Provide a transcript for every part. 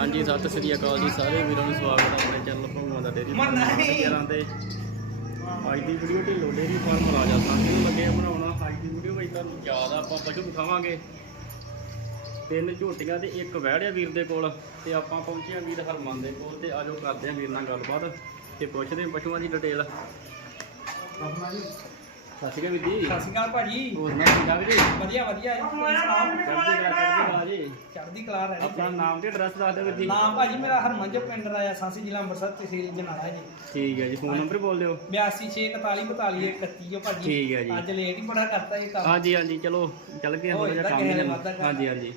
ਹਾਂਜੀ ਸਤਿ ਸ੍ਰੀ ਅਕਾਲ ਜੀ ਸਾਰੇ ਵੀਰਾਂ ਨੂੰ ਸਵਾਗਤ ਹੈ ਆਪਣੇ ਚੈਨਲ ਭਗਵਾਨ ਦਾ ਡੇਰੀ। ਫਾਰਮ ਤੇ ਅੱਜ ਦੀ ਵੀਡੀਓ ਢਿੱਲੋ ਡੇਰੀ ਫਾਰਮ ਰਾਜਾ ਸਾਂਝੀ ਨੂੰ ਲੱਗੇ ਆ ਬਣਾਉਣਾ। ਅੱਜ ਦੀ ਵੀਡੀਓ ਵਿੱਚ ਤੁਹਾਨੂੰ ਜ਼ਿਆਦਾ ਆਪਾਂ ਪਸ਼ੂ ਦਿਖਾਵਾਂਗੇ। ਤਿੰਨ ਝੋਟੀਆਂ ਤੇ ਇੱਕ ਵਹਿੜਿਆ ਵੀਰ ਦੇ ਕੋਲ ਤੇ ਆਪਾਂ ਪਹੁੰਚੇ ਆ ਵੀਰ ਹਰਮਨ ਦੇ ਕੋਲ ਤੇ ਆਜੋ ਕਰਦੇ ਆ ਵੀਰ ਨਾਲ ਗੱਲਬਾਤ ਤੇ ਪੁੱਛਦੇ ਆ ਪਸ਼ੂਆਂ ਦੀ ਡਿਟੇਲ ਸਤਿ ਸ਼੍ਰੀ ਅਕਾਲ ਵੀਰ ਜੀ। ਸਤਿ ਸ਼੍ਰੀ ਅਕਾਲ ਭਾਜੀ। ਹੋਰ ਨਾ ਠੀਕ ਠਾਕ ਜੀ? ਵਧੀਆ ਵਧੀਆ। ਜੀ ਤੁਸੀਂ ਸੁਣਾਓ ਚੜ੍ਹਦੀ ਕਲਾ ਚੜ੍ਹਦੀ ਕਲਾ ਜੀ। ਚੜ੍ਹਦੀ ਕਲਾ ਰਹਿਣੀ ਆਪਣਾ ਨਾਮ ਤੇ ਐਡਰੈਸ ਦੱਸ ਦਿਓ ਵੀਰ ਜੀ। ਨਾਮ ਭਾਜੀ ਮੇਰਾ ਹਰਮਨ ਜੋ ਪਿੰਡ ਰਾਇਆ ਸਾਂਸੀ ਜ਼ਿਲ੍ਹਾ ਅੰਮ੍ਰਿਤਸਰ ਤਹਿਸੀਲ ਜਨਾਲਾ ਜੀ। ਠੀਕ ਹੈ ਜੀ ਫੋਨ ਨੰਬਰ ਬੋਲ ਦਿਓ 8264424131 ਜੋ ਭਾਜੀ ਠੀਕ ਹੈ ਜੀ। ਅੱਜ ਲੇਟ ਹੀ ਬੜਾ ਕਰਤਾ ਇਹ ਕੰਮ। ਹਾਂਜੀ ਹਾਂਜੀ ਚਲੋ ਚੱਲ ਗਏ ਥੋੜਾ ਜਿਹਾ ਕੰਮ ਹੀ। ਹਾਂਜੀ ਹਾਂਜੀ।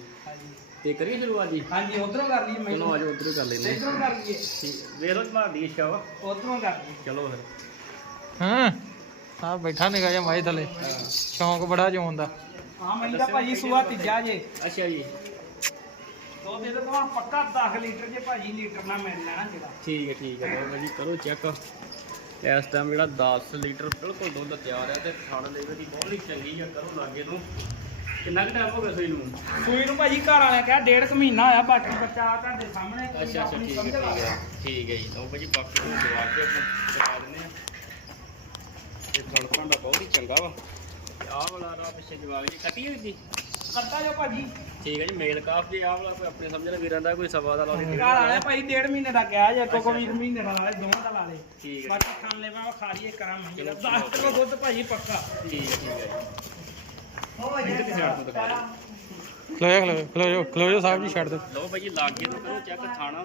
ਤੇ ਕਰੀਏ ਸ਼ੁਰੂਆਤ ਜੀ? ਹਾਂਜੀ ਉਧਰੋਂ ਕਰ ਲਈਏ ਮੈਂ ਚਲੋ ਆਜੋ ਉਧਰੋਂ ਕਰ ਲੈਂਦੇ ਇਧਰੋਂ ਕਰ ਲਈਏ। ਠੀਕ ਵੇਖ ਲਓ ਤੁਹਾਡੀ ਇੱਛਾ ਵਾ। ਉਧਰੋਂ ਕਰ ਲਈਏ। ਚਲੋ ਫਿਰ। ਹਾਂ। ਆ ਬੈਠਾ ਨਿਕਾ ਜਾਂ ਮਾਈ ਥੱਲੇ। ਸ਼ੌਂਕ ਬੜਾ ਜੋਨ ਦਾ। ਹਾਂ ਮੈਂ ਤਾਂ ਭਾਜੀ ਸੁਆ ਤੀਜਾ ਜੇ। ਅੱਛਾ ਜੀ। ਦੋ ਦੇ ਤੋਂ ਪੱਕਾ 10 ਲੀਟਰ ਜੇ ਭਾਜੀ ਲੀਟਰ ਨਾਲ ਮਿਲ ਲੈਣਾ ਜਿਹੜਾ। ਠੀਕ ਹੈ ਠੀਕ ਹੈ ਜੀ ਕਰੋ ਚੈੱਕ ਇਸ ਟਾਈਮ ਜਿਹੜਾ 10 ਲੀਟਰ ਬਿਲਕੁਲ ਦੁੱਧ ਤਿਆਰ ਹੈ ਤੇ ਖਾਣ ਲਈ ਇਹਦੀ ਬਹੁਤ ਹੀ ਚੰਗੀ ਆ ਕਰੋ ਲਾਗੇ ਤੋਂ ਕਿੰਨਾ ਕੁ ਟਾਈਮ ਹੋ ਗਿਆ ਸੂਈ ਨੂੰ? ਸੂਈ ਨੂੰ ਭਾਜੀ ਘਰ ਵਾਲਿਆਂ ਕਿਹਾ ਡੇਢ ਕੁ ਮਹੀਨਾ ਹੋਇਆ ਬਾਕੀ ਬੱਚਾ ਤੁਹਾਡੇ ਸਾਹਮਣੇ। ਅੱਛਾ ਅੱਛਾ ਠੀਕ ਹੈ ਠੀਕ। ਹੈ। ਠੀਕ ਹੈ ਜੀ। ਲਓ ਭਾਜੀ ਬਾਕੀ ਨੂੰ ਜਵਾਬ ਕੇ ਗਲਪਾਂ ਦਾ ਬਹੁਤ ਹੀ ਚੰਗਾ ਵਾ। ਤੇ ਆਹ ਵਾਲਾ ਰਾ ਪਿੱਛੇ ਜਵਾਬ ਜੀ ਕੱਟੀ ਹੋਈ ਜੀ ਕੱਟਾ ਜੋ ਭਾਜੀ। ਠੀਕ ਹੈ ਜੀ ਮੇਲ ਕਾਫ ਜੇ ਆਹ ਵਾਲਾ ਕੋਈ ਆਪਣੇ ਸਮਝਣ ਵੀਰਾਂ ਦਾ ਕੋਈ ਸਵਾ ਦਾ ਲਾ ਲਈ ਘਰ ਵਾਲਿਆ ਭਾਈ ਡੇਢ ਮਹੀਨੇ ਦਾ ਕਿਹਾ ਜੇ ਕੋ ਕੋਈ ਮਹੀਨੇ ਦਾ ਲਾ ਲੈ ਦੋਵਾਂ ਦਾ ਲਾ ਲੈ ਠੀਕ ਹੈ। ਬਾਕੀ ਖਾਣ ਲੈ ਮੈਂ ਖਾ ਲਈਏ ਕਰਾਂ ਮੈਂ 10 ਕਿਲੋ ਦੁੱਧ ਭਾਜੀ ਪੱਕਾ। ਠੀਕ ਹੈ ਠੀਕ ਹੈ ਹੋ ਇੱਧਰ ਦੀ। ਖਲੋ ਜਾ ਖਲੋ ਜਾ, ਖਲੋ ਜਾ ਖਲੋ ਜਾ ਸਾਹਿਬ ਜੀ ਛੱਡ ਦਿਓ। ਲਓ ਭਾਜੀ ਲਾਗੇ ਤੋਂ ਕਰੋ ਚੈੱਕ ਖਾਣਾ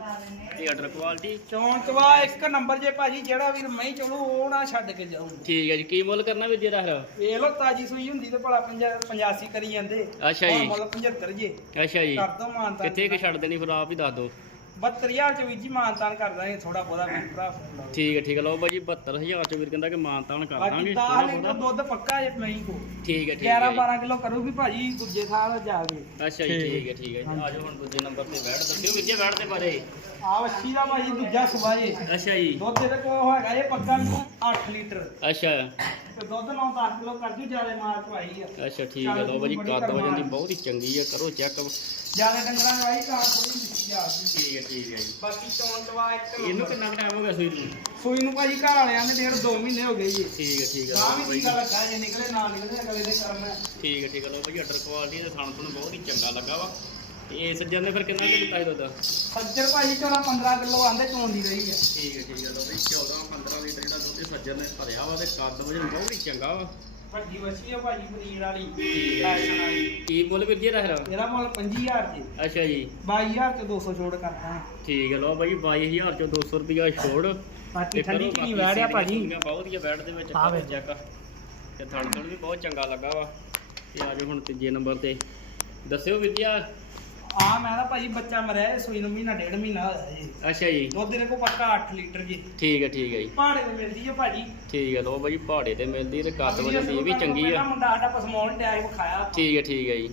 ਤੇ ਆਰਡਰ ਕੁਆਲਿਟੀ ਚੌਂਕ ਚਵਾ ਇੱਕ ਨੰਬਰ ਜੇ ਭਾਜੀ ਜਿਹੜਾ ਵੀਰ ਮੈਂ ਚਲੋ ਉਹ ਨਾ ਛੱਡ ਕੇ ਜਾਊ। ਠੀਕ ਹੈ ਜੀ ਕੀ ਮੁੱਲ ਕਰਨਾ ਵੀਰ ਜੀ ਦਾ ਫਿਰ? ਵੇਖ ਲੋ ਤਾਜੀ ਸੂਈ ਹੁੰਦੀ ਤੇ ਭਲਾ 85 ਕਰੀ ਜਾਂਦੇ। ਅੱਛਾ ਜੀ। ਮੁੱਲ 75 ਜੇ। ਅੱਛਾ ਜੀ। ਕਰ ਦੋ ਮਾਨਤਾ। ਕਿੱਥੇ ਕਿ ਛੱਡ ਦੇਣੀ ਫਿਰ ਆਪ ਹੀ ਦੱਸ ਦਿਓ। 72000 ਚ ਵੀਰ ਜੀ ਮਾਨਤਾਨ ਕਰ ਦਾਂਗੇ ਥੋੜਾ ਬਹੁਤਾ ਭਰਾ ਠੀਕ ਹੈ ਠੀਕ ਹੈ। ਲਓ ਭਾਜੀ 72000 ਚ ਵੀਰ ਕਹਿੰਦਾ ਕਿ ਮਾਨਤਾਨ ਕਰ ਦਾਂਗੇ ਬਾਕੀ 10 ਥੋੜ੍ਹਾ ਲੀਟਰ ਬਹੁਤਾ। ਦੁੱਧ ਪੱਕਾ ਜੇ ਮੈਂ ਕੋ ਠੀਕ ਹੈ ਠੀਕ 11 ਹੈ 12 ਕਿਲੋ ਕਰੂਗੀ ਭਾਜੀ ਦੂਜੇ ਸਾਲ ਜਾ ਕੇ ਜੀ। ਅੱਛਾ ਜੀ ਠੀਕ। ਠੀਕ ਹੈ ਠੀਕ ਹੈ ਜੀ। ਆਜੋ ਹੁਣ ਦੂਜੇ ਨੰਬਰ ਤੇ ਬੈਠ ਦੱਸਿਓ ਵੀਰ ਜੀ ਬੈਠ ਦੇ ਬਾਰੇ। ਆ ਵੱਛੀ ਦਾ ਭਾਜੀ ਦੂਜਾ ਸੁਬਾ ਜੇ। ਅੱਛਾ ਜੀ। ਦੁੱਧ ਇਹਦੇ ਕੋਲ ਹੈਗਾ ਇਹ ਪੱਕਾ 8 ਲੀਟਰ। ਅੱਛਾ। ਤੇ ਦੁੱਧ ਨਾਲ 10 ਕਿਲੋ ਕਰ ਜੂ ਜਿਆਦੇ ਮਾਰ ਚਵਾਈ ਆ। ਅੱਛਾ ਠੀਕ ਹੈ। ਲਓ ਭਾਜੀ ਕੱਦ ਵਜਨ ਦੀ ਬਹੁਤ ਹੀ ਚੰਗੀ ਹੈ ਕਰੋ ਚੈੱਕ। ਜਿਆਦੇ ਡੰਗਰਾਂ ਦੀ ਵਾਈ ਕਾਰ ਥੋੜੀ ਆ ਗਈ ਠੀਕ ਹੈ ਠੀਕ ਹੈ ਜੀ। ਬਾਕੀ ਚੌਣ ਚਵਾ ਇੱਕ ਇਹਨੂੰ ਨੰਬਰ। ਕਿੰਨਾ ਟਾਈਮ ਹੋ ਗਿਆ ਸੂਈ ਨੂੰ? ਸੂਈ ਨੂੰ ਭਾਜੀ ਘਰ ਵਾਲਿਆਂ ਨੇ ਡੇਢ 2 ਮਹੀਨੇ ਹੋ ਗਏ ਜੀ। ਠੀਕ ਹੈ ਠੀਕ ਹੈ ਨਾ ਵੀ। ਟੀਕਾ ਲੱਗਾ ਜੇ ਨਿਕਲੇ ਨਾ ਨਿਕਲੇ ਅਗਲੇ ਦੇ ਕਰਮ ਹੈ। ਠੀਕ ਹੈ ਠੀਕ ਹੈ। ਲਓ ਭਾਜੀ ਆਰਡਰ ਕੁਆਲਿਟੀ ਦੇ ਥਣ ਤੁਹਾਨੂੰ ਬਹੁਤ ਹੀ ਚੰਗਾ ਲੱਗਾ ਵਾ। ਤੇ ਇਹ ਸੱਜਣ ਨੇ ਫਿਰ ਕਿੰਨਾ ਕੁ ਦਿੱਤਾ ਸੀ ਦੁੱਧ? ਸੱਜਰ ਭਾਜੀ 14 15 ਕਿਲੋ ਆਂਦੇ ਚੋਣ ਦੀ ਰਹੀ ਹੈ। ਠੀਕ ਹੈ ਠੀਕ ਹੈ। ਲਓ ਭਾਈ 14 15 ਲੀਟਰ ਜਿਹੜਾ ਦੁੱਧ ਇਹ ਸੱਜਣ ਨੇ ਭਰਿਆ ਵਾ ਤੇ ਕੱਦ ਵਜਨ ਬਹੁਤ ਹੀ ਚੰਗਾ ਵਾ। ਵੱਡੀ ਵੱਛੀ ਆ ਭਾਜੀ ਪਨੀਰ ਵਾਲੀ। ਠੀਕ ਹੈ। ਫੈਸ਼ਨ ਵਾਲੀ। ਕੀ ਮੁੱਲ ਵੀਰ ਜੀ ਰਹਰਾ ਇਹਦਾ ਮੁੱਲ 25000 ਜੀ ਅੱਛਾ ਜੀ। 22000 ਤੇ 200 ਛੋੜ ਕਰਦਾ ਹਾਂ ਠੀਕ ਹੈ ਲਓ ਭਾਈ 22000 ਚੋਂ 200 ਰੁਪਿਆ ਛੋੜ ਬਾਕੀ ਠੰਡੀ ਕੀ ਬਾਕੀ ਵੜਿਆ ਸੀਰੀਆਂ ਭਾਜੀ। ਬਹੁਤ ਹੀ ਬੈਠ ਦੇ ਵਿੱਚ ਆ ਕਰੋ ਵੇ। ਚੈੱਕ। ਤੇ ਥਣ ਥਣ ਵੀ ਬਹੁਤ ਚੰਗਾ ਲੱਗਾ ਵਾ। ਤੇ ਆਜੋ ਹੁਣ ਤੀਜੇ ਨੰਬਰ ਤੇ। ਦੱਸਿਓ ਵਿਦਿਆ ਆ ਮੈਂ ਤਾਂ ਭਾਜੀ ਬੱਚਾ ਮਰਿਆ ਇਹ ਸੂਈ ਨੂੰ ਮਹੀਨਾ ਡੇਢ ਮਹੀਨਾ ਹੋਇਆ ਜੀ। ਅੱਛਾ ਜੀ। ਦੁੱਧ ਦੇ ਕੋ ਪੱਕਾ 8 ਲੀਟਰ ਜੀ। ਠੀਕ ਹੈ ਠੀਕ ਹੈ ਜੀ। ਪਹਾੜੇ ਤੇ ਮਿਲਦੀ ਹੈ ਭਾਜੀ। ਠੀਕ ਹੈ ਲਓ ਭਾਈ ਪਹਾੜੇ ਤੇ ਮਿਲਦੀ ਤੇ ਕੱਦ ਵਜਨ ਦੀ ਇਹ ਵੀ ਚੰਗੀ ਆ। ਮੁੰਡਾ ਸਾਡਾ ਪਸਮੌਲ ਤੇ ਆਇਆ ਵਿਖਾਇਆ। ਠੀਕ ਹੈ ਠੀਕ ਹੈ ਜੀ।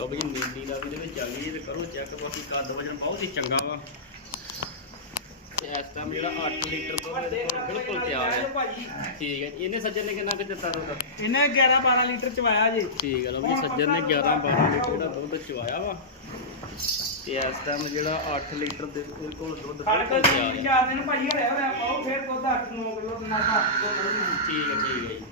ਲਓ ਭਾਈ ਨੀਲੀ ਦਾ ਵੀ ਇਹਦੇ ਵਿੱਚ ਆ ਗਈ ਤੇ ਕਰੋ ਚੈੱਕ ਬਾਕੀ ਕੱਦ ਵਜਨ ਬਹੁਤ ਹੀ ਚੰਗਾ ਵਾ। ਤੇ ਇਸ ਟਾਈਮ ਜਿਹੜਾ 8 ਲੀਟਰ ਦੁੱਧ ਇਹਦੇ ਕੋਲ ਬਿਲਕੁਲ ਤਿਆਰ ਹੈ। ਠੀਕ ਹੈ ਜੀ। ਇਹਨੇ ਸੱਜਣ ਨੇ ਕਿੰਨਾ ਕੁ ਦਿੱਤਾ ਦੁੱਧ? ਇਹਨੇ 11 12 ਲੀਟਰ ਚਵਾਇਆ ਜੀ। ਠੀਕ ਹੈ ਲਓ ਵੀ ਸੱਜਣ ਨੇ 11 12 ਲੀਟਰ ਦਾ ਦੁੱਧ ਚੁਆਇਆ ਵਾ। ਤੇ ਇਸ ਟਾਈਮ ਜਿਹੜਾ 8 ਲੀਟਰ ਦੇ ਕੋਲ ਦੁੱਧ ਸਾਡੇ ਬਿਲਕੁਲ ਕੋਲ ਤਿਆਰ ਤਿੰਨ ਹੈ। ਚਾਰ ਦਿਨ ਭਾਜੀ ਹਰਿਆ ਹੋਇਆ ਪਾਓ ਫਿਰ ਦੁੱਧ 8 9 ਕਿਲੋ ਦਿਨਾਂ ਦਾ ਠੀਕ ਹੈ ਠੀਕ ਹੈ ਜੀ।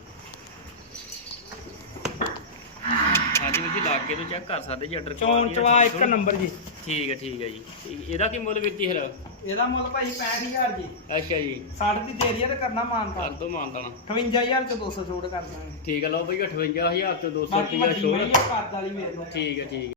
ਹਾਂਜੀ ਵੀਰ ਜੀ ਲਾਗੇ ਤੋਂ ਚੈੱਕ ਕਰ ਸਕਦੇ ਜੀ ਆਰਡਰ ਚੌਣ ਚਵਾ ਇੱਕ ਨੰਬਰ ਜੀ। ਠੀਕ ਹੈ ਠੀਕ ਹੈ ਜੀ। ਤੇ ਇਹਦਾ ਕੀ ਮੁੱਲ ਵੀਰ ਜੀ ਫਿਰ? ਇਹਦਾ ਮੁੱਲ ਭਾਜੀ 65000 ਜੀ। ਅੱਛਾ ਜੀ। 60 ਦੀ ਦੇਰੀ ਹੈ ਤੇ ਕਰਨਾ ਮਾਨਤਾ ਕਰ ਦੋ ਮਾਨਦਾਣਾ 58000 ਚ 200 ਛੋੜ ਕਰ ਦਾਂਗੇ। ਠੀਕ ਹੈ ਲਓ ਬਈ 58000 ਤੋਂ 200 ਬਾਕੀ ਰੁਪਇਆ ਵੱਡੀ ਛੋੜ ਮਹਿੰਗੀ ਕੱਦ ਵਾਲੀ ਮੇਰੇ ਕੋਲ ਠੀਕ ਹੈ ਠੀਕ ਹੈ।